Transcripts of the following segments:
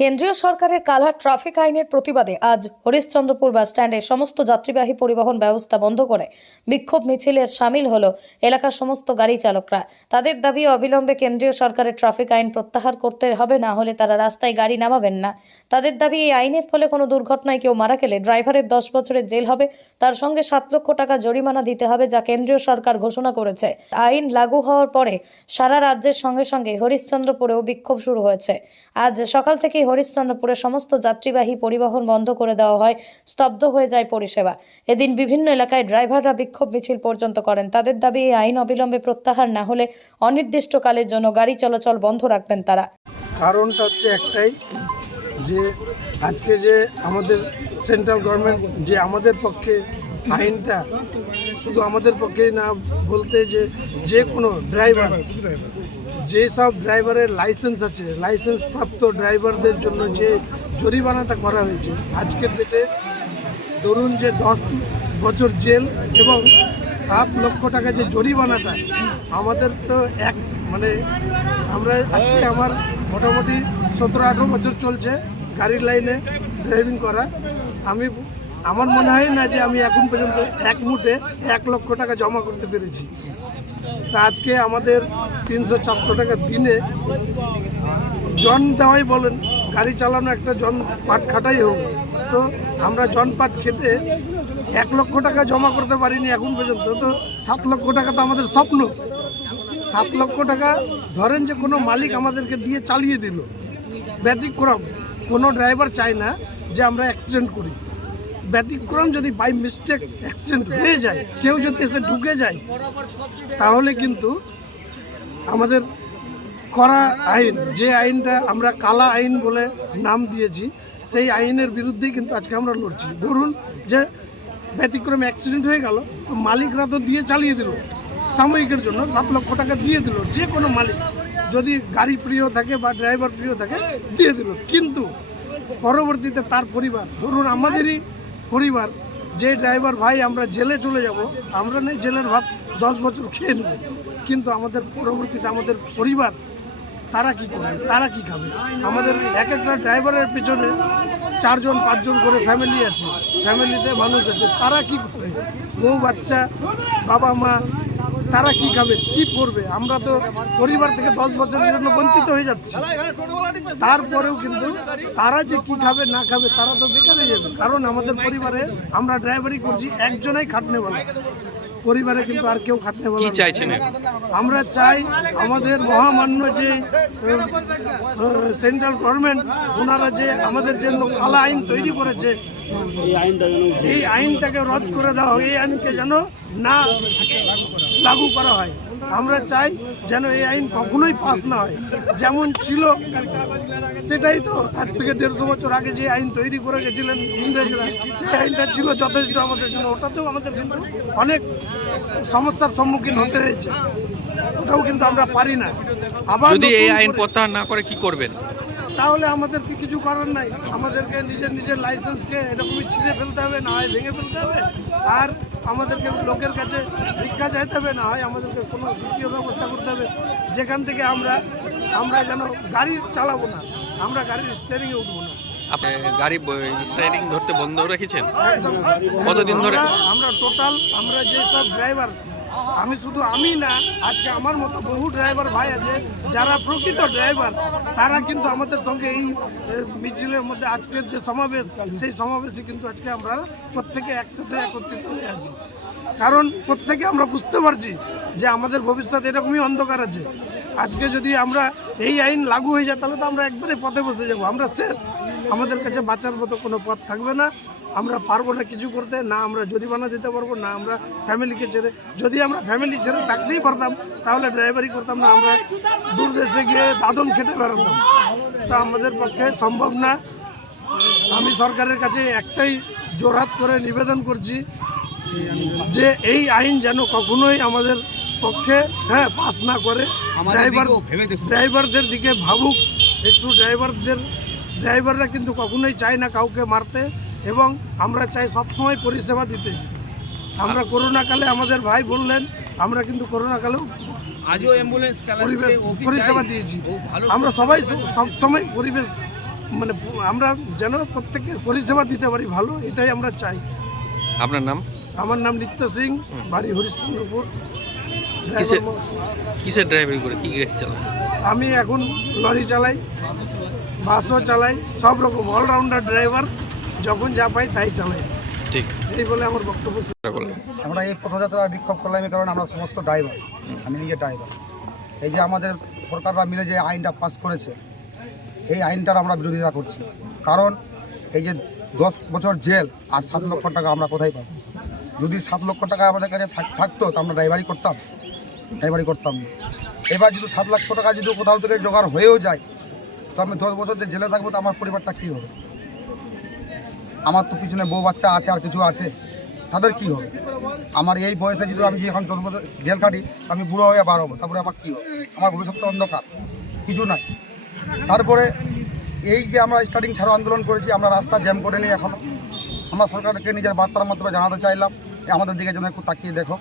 কেন্দ্রীয় সরকারের কালা ট্রাফিক আইনের প্রতিবাদে আজ হরিশ্চন্দ্রপুর বাসস্ট্যান্ডে সমস্ত যাত্রীবাহী পরিবহন ব্যবস্থা বন্ধ করে বিক্ষোভ মিছিলের সামিল হল এলাকার সমস্ত গাড়ি চালকরা। তাদের দাবি, অবিলম্বে কেন্দ্রীয় সরকারের ট্রাফিক আইন প্রত্যাহার করতে হবে, না হলে তারা রাস্তায় গাড়ি নামাবেন না। তাদের দাবি, এই আইনের ফলে কোনো দুর্ঘটনায় কেউ মারা গেলে ড্রাইভারের দশ বছরের জেল হবে। তার সঙ্গে সাত লক্ষ টাকা জরিমানা দিতে হবে যা কেন্দ্রীয় সরকার ঘোষণা করেছে। আইন লাগু হওয়ার পরে সারা রাজ্যের সঙ্গে সঙ্গে হরিশ্চন্দ্রপুরেও বিক্ষোভ শুরু হয়েছে। আজ সকাল থেকেই হরিশ্চন্দ্রপুরে সমস্ত যাত্রীবাহী পরিবহন বন্ধ করে দেওয়া হয়, স্তব্ধ হয়ে যায় পরিষেবা। এদিন বিভিন্ন এলাকায় ড্রাইভাররা বিক্ষোভ মিছিল পর্যন্ত করেন। তাদের দাবি, এই আইন অবিলম্বে প্রত্যাহার না হলে অনির্দিষ্টকালের জন্য গাড়ি চলাচল বন্ধ রাখবেন তারা। কারণটা হচ্ছে একটাই, যে আজকে যে আমাদের সেন্ট্রাল গভর্নমেন্ট, যে আমাদের পক্ষে আইনটা, শুধু আমাদের পক্ষেই না বলতে যে যে কোনো ড্রাইভার যেসব ড্রাইভারের লাইসেন্স আছে লাইসেন্স প্রাপ্ত ড্রাইভারদের জন্য যে জরিমানাটা করা হয়েছে, আজকের ডেটে ধরুন যে দশ বছর জেল এবং সাত লক্ষ টাকা যে জরিমানাটা, আমাদের তো এক মানে আমরা আজকে আমার মোটামুটি সতেরো, আঠেরো বছর চলছে গাড়ির লাইনে ড্রাইভিং করা। আমি, আমার মনে হয় না যে আমি এখন পর্যন্ত এক মুঠে এক লক্ষ টাকা জমা করতে পেরেছি। তা আজকে আমাদের তিনশো চারশো টাকা দিনে জন দেওয়াই বলেন, গাড়ি চালানো একটা জন পাট খাটাই হোক। তো আমরা জন পাট খেটে এক লক্ষ টাকা জমা করতে পারিনি এখন পর্যন্ত। তো সাত লক্ষ টাকা তো আমাদের স্বপ্ন। সাত লক্ষ টাকা ধরেন যে কোনো মালিক আমাদেরকে দিয়ে চালিয়ে দিল। ব্যতিক্রম। কোনো ড্রাইভার চায় না যে আমরা অ্যাক্সিডেন্ট করি। ব্যতিক্রম যদি বাই মিস্টেক অ্যাক্সিডেন্ট হয়ে যায়, কেউ যদি এসে ঢুকে যায়, তাহলে কিন্তু আমাদের করা আইন, যে আইনটা আমরা কালা আইন বলে নাম দিয়েছি, সেই আইনের বিরুদ্ধেই কিন্তু আজকে আমরা লড়ছি। ধরুন যে ব্যতিক্রমে অ্যাক্সিডেন্ট হয়ে গেল, তো মালিকরা তো দিয়ে চালিয়ে দিল। সাময়িকের জন্য সাত লক্ষ টাকা দিয়ে দিল, যে কোনো মালিক। যদি গাড়ি প্রিয় থাকে বা ড্রাইভার প্রিয় থাকে, দিয়ে দিল। কিন্তু পরবর্তীতে তার পরিবার, ধরুন আমাদেরই পরিবার, যে ড্রাইভার ভাই, আমরা জেলে চলে যাব, আমরা নেই জেলের ভাত দশ বছর খেয়ে নেব। কিন্তু আমাদের পরবর্তীতে আমাদের পরিবার, তারা কি করবে? তারা কি খাবে? আমাদের এক একটা ড্রাইভারের পিছনে চারজন, পাঁচজন করে ফ্যামিলি আছে। ফ্যামিলিতে মানুষ আছে, তারা কি করবে? বউ, বাচ্চা, বাবা, মা তারা কি খাবে কি করবে? আমরা তো পরিবার থেকে দশ বছরের জন্য বঞ্চিত হয়ে যাচ্ছি। তারপরেও কিন্তু তারা যে কি খাবে না খাবে তারা তো বেকার হয়ে যাবে। কারণ আমাদের পরিবারে আমরা ড্রাইভারি করছি একজনাই খাটনে বলা। পরিবারে কিন্তু আর কেউ খাটনে বলা কি না। চাইছেন আমরা চাই আমাদের মহামান্য যে সেন্ট্রাল গভর্নমেন্ট ওনারা যে আমাদের জন্য কালা আইন তৈরি করেছে এই আইনটাকে রদ করে দেওয়া এই আইনকে যেন না লাগু করা হয়। আমরা চাই যেন এই আইন কখনোই পাস না হয়। যেমন ছিল সেটাই তো আজ থেকে দেড়শো বছর আগে যে আইন তৈরি করে গেছিলেন ইংরেজরা সেই আইনটা ছিল যথেষ্ট আমাদের জন্য। ওটাতেও আমাদের কিন্তু অনেক সমস্যার সম্মুখীন হতে হয়েছে। ওটাও কিন্তু আমরা পারি না। আবার যদি এই আইন প্রত্যাহার না করে কি করবেন? তাহলে আমাদের আমাদেরকে কিছু করার নাই। আমাদেরকে নিজের নিজের লাইসেন্সকে এরকমই ছিঁড়ে ফেলতে হবে না হয় ভেঙে ফেলতে হবে। আর আমাদেরকে লোকের কাছে ভিক্ষা চাইতে হবে না হয় আমাদেরকে কোনো দ্বিতীয় ব্যবস্থা করতে হবে। যেখান থেকে আমরা আমরা যেন গাড়ি চালাবো না আমরা গাড়ির স্টিয়ারিংয়ে উঠবো না। আপনি গাড়ি স্টাইরিং ধরতে বন্ধ রেখেছেন? কতদিন ধরে? আমরা- আমরা টোটাল আমরা যেসব ড্রাইভার আমি শুধু আমি না, আজকে আমার মতো বহু ড্রাইভার ভাই আছে, যারা প্রকৃত ড্রাইভার তারা কিন্তু আমাদের সঙ্গে এই মিছিলের মধ্যে আজকের যে সমাবেশ, সেই সমাবেশে কিন্তু আজকে আমরা প্রত্যেকে একসাথে একত্রিত হয়ে আছি। কারণ প্রত্যেকে আমরা বুঝতে পারছি যে আমাদের ভবিষ্যৎ এরকমই অন্ধকার আছে। আজকে যদি আমরা এই আইন লাগু হয়ে যায়, তাহলে তো আমরা একবারে পথে বসে যাব। আমরা শেষ। আমাদের কাছে বাঁচার মতো কোনো পথ থাকবে না। আমরা পারব না কিছু করতে, না আমরা জরিমানা দিতে পারব, না আমরা ফ্যামিলিকে ছেড়ে, যদি আমরা ফ্যামিলি ছেড়ে থাকতেই পারতাম, তাহলে ড্রাইভারি করতাম না, আমরা দূর দেশে গিয়ে দাদন খেতে পারতাম তা আমাদের পক্ষে সম্ভব না। আমি সরকারের কাছে একটাই জোরহাত করে নিবেদন করছি যে এই আইন যেন কখনোই আমাদের পক্ষে হ্যাঁ পাস না করে। ড্রাইভার ড্রাইভারদের দিকে ভাবুক। একটু ড্রাইভারদের ড্রাইভাররা কিন্তু কখনোই চায় না কাউকে মারতে এবং আমরা চাই সবসময় পরিষেবা দিতে। আমরা করোনাকালে আমাদের ভাই বললেন আমরা কিন্তু করোনাকালেও আজও অ্যাম্বুলেন্স পরিবেশ পরিষেবা দিয়েছি। আমরা সবাই সব সময় পরিবেশ মানে আমরা যেন প্রত্যেকের পরিষেবা দিতে পারি ভালো এটাই আমরা চাই। আপনার নাম? আমার নাম নিত্য সিং বাড়ি হরিশ্চন্দ্রপুর। কিসের ড্রাইভারি করে? কি গাড়ি চালান আমি এখন লরি চালাই বাসও চালাই সব রকম অলরাউন্ডার ড্রাইভার যখন যা পাই তাই চালাই। ঠিক। এই বলে আমার বক্তব্য আমরা এই পথযাত্রার বিক্ষোভ করলাম এই কারণে আমরা সমস্ত ড্রাইভার আমি নিজে ড্রাইভার এই যে আমাদের সরকাররা মিলে যে আইনটা পাস করেছে এই আইনটার আমরা বিরোধিতা করছি। কারণ এই যে দশ বছর জেল আর সাত লক্ষ টাকা আমরা কোথায় পাবো? যদি সাত লক্ষ টাকা আমাদের কাছে থাক- থাকতো তো আমরা ড্রাইভারই করতাম। ড্রাইভারি করতাম। এবার যদি সাত লক্ষ টাকা যদি কোথাও থেকে জোগাড় হয়েও যায়, তো আমি দশ বছর যে জেলে থাকব, তো আমার পরিবারটা কী হবে? আমার তো পিছনে বউ বাচ্চা আছে আর কিছু আছে, তাদের কি হবে? আমার এই বয়সে যদি আমি এখন দশ বছর জেল কাটি আমি বুড়ো হয়ে বার হব, তারপরে আমার কী হবে? আমার ভবিষ্যৎ তো অন্ধকার, কিছু নাই। তারপরে এই যে আমরা স্টার্টিং ছাড়ো আন্দোলন করেছি, আমরা রাস্তা জ্যাম করে নিই এখনও আমরা সরকারকে নিজের বার্তার মাধ্যমে জানাতে চাইলাম আমাদের দিকে যেন একটু তাকিয়ে দেখো।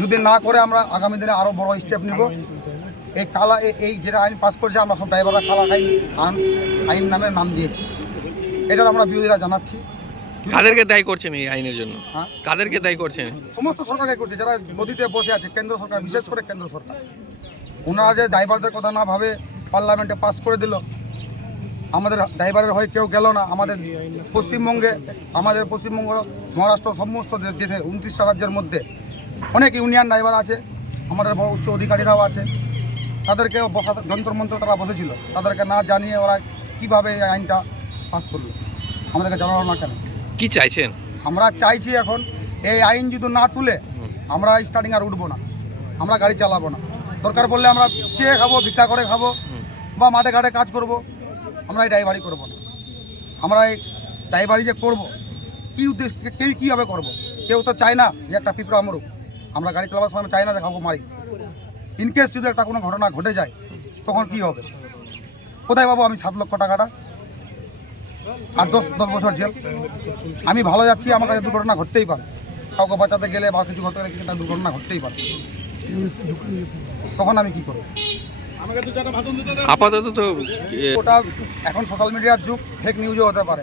যদি না করে আমরা আগামী দিনে আরও বড় স্টেপ নিব। এই কালা এই যেটা আইন পাস করেছে আমরা সব ড্রাইভাররা কালা আইন আইন আইন নামে নাম দিয়েছি। এটার আমরা বিরোধীরা জানাচ্ছি। কাদেরকে দায়ী করছেন এই আইনের জন্য? হ্যাঁ? কাদেরকে দায়ী করছেন? সমস্ত সরকারকে করছে যারা নদীতে বসে আছে কেন্দ্র সরকার বিশেষ করে কেন্দ্র সরকার। ওনারা যে ড্রাইভারদের কথা না ভাবে পার্লামেন্টে পাস করে দিল আমাদের ড্রাইভারের হয়ে কেউ গেল না। আমাদের পশ্চিমবঙ্গে আমাদের পশ্চিমবঙ্গ মহারাষ্ট্র সমস্ত দেশে উনত্রিশটা রাজ্যের মধ্যে অনেক ইউনিয়ন ড্রাইভার আছে আমাদের বড় উচ্চ অধিকারীরাও আছে। তাদেরকে বসা যন্ত্রমন্ত্র তারা বসেছিল। তাদেরকে না জানিয়ে ওরা কীভাবে এই আইনটা পাস করল আমাদেরকে জানালো না কেন। কি চাইছেন? আমরা চাইছি এখন এই আইন যদি না তুলে আমরা স্টার্টিং আর উঠবো না আমরা গাড়ি চালাবো না। দরকার পড়লে আমরা চেয়ে খাব ভিক্ষা করে খাব বা মাঠে ঘাটে কাজ করব আমরা এই ড্রাইভারি করব না। আমরা এই ড্রাইভারি যে করব কী উদ্দেশ্য কেউ কীভাবে করব? কেউ তো চায় না যে একটা পিঁপড়া মরুক। আমরা গাড়ি চালাবার সময় চাই না যে কাউকে মারি। ইনকেস যদি একটা কোনো ঘটনা ঘটে যায় তখন কি হবে? কোথায় পাবো আমি সাত লক্ষ টাকাটা? আর দশ দশ বছর জেল? আমি ভালো যাচ্ছি আমার কাছে দুর্ঘটনা ঘটতেই পারে। কাউকে বাঁচাতে গেলে বা কিছু ঘটতে গেলে একটা দুর্ঘটনা ঘটতেই পারে। তখন আমি কি করব? আপাতত তো ওটা এখন সোশ্যাল মিডিয়ার যুগ ফেক নিউজও হতে পারে।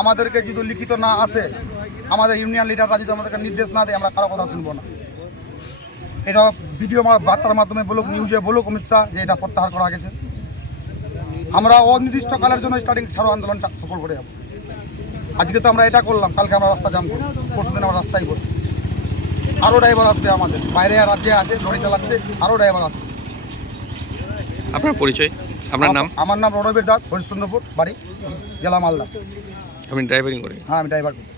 আমাদেরকে যদি লিখিত না আসে আমাদের ইউনিয়ন লিডাররা যদি আমাদেরকে নির্দেশ না দেয় আমরা কারও কথা শুনব না। এটা ভিডিও বার্তার মাধ্যমে বলুক নিউজে বলুক অমিত শাহ যে এটা প্রত্যাহার করা গেছে। আমরা অনির্দিষ্টকালের জন্য স্টার্টিং ছাড়ো আন্দোলনটা সফল করে যাব। আজকে তো আমরা এটা করলাম কালকে আমরা রাস্তা জাম করব। পরশু দিন আমরা রাস্তায় বসবো। আরও ড্রাইভার আসবে আমাদের। বাইরে রাজ্যে আছে লরি চালাচ্ছে আরও ড্রাইভার আসবে। আপনার পরিচয়? আপনার নাম? আমার নাম রণবীর দাস হরিশ্চন্দ্রপুর বাড়ি জেলা মালদা। আপনি ড্রাইভারিং করেন? হ্যাঁ আমি ড্রাইভার করি।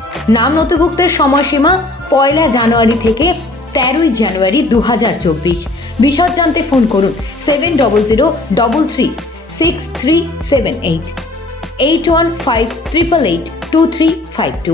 নাম নথিভুক্তের সময়সীমা পয়লা জানুয়ারি থেকে তেরোই জানুয়ারি দু হাজার চব্বিশ। বিশদ জানতে ফোন করুন seven double zero double three six three seven eight eight one five triple eight two three five two.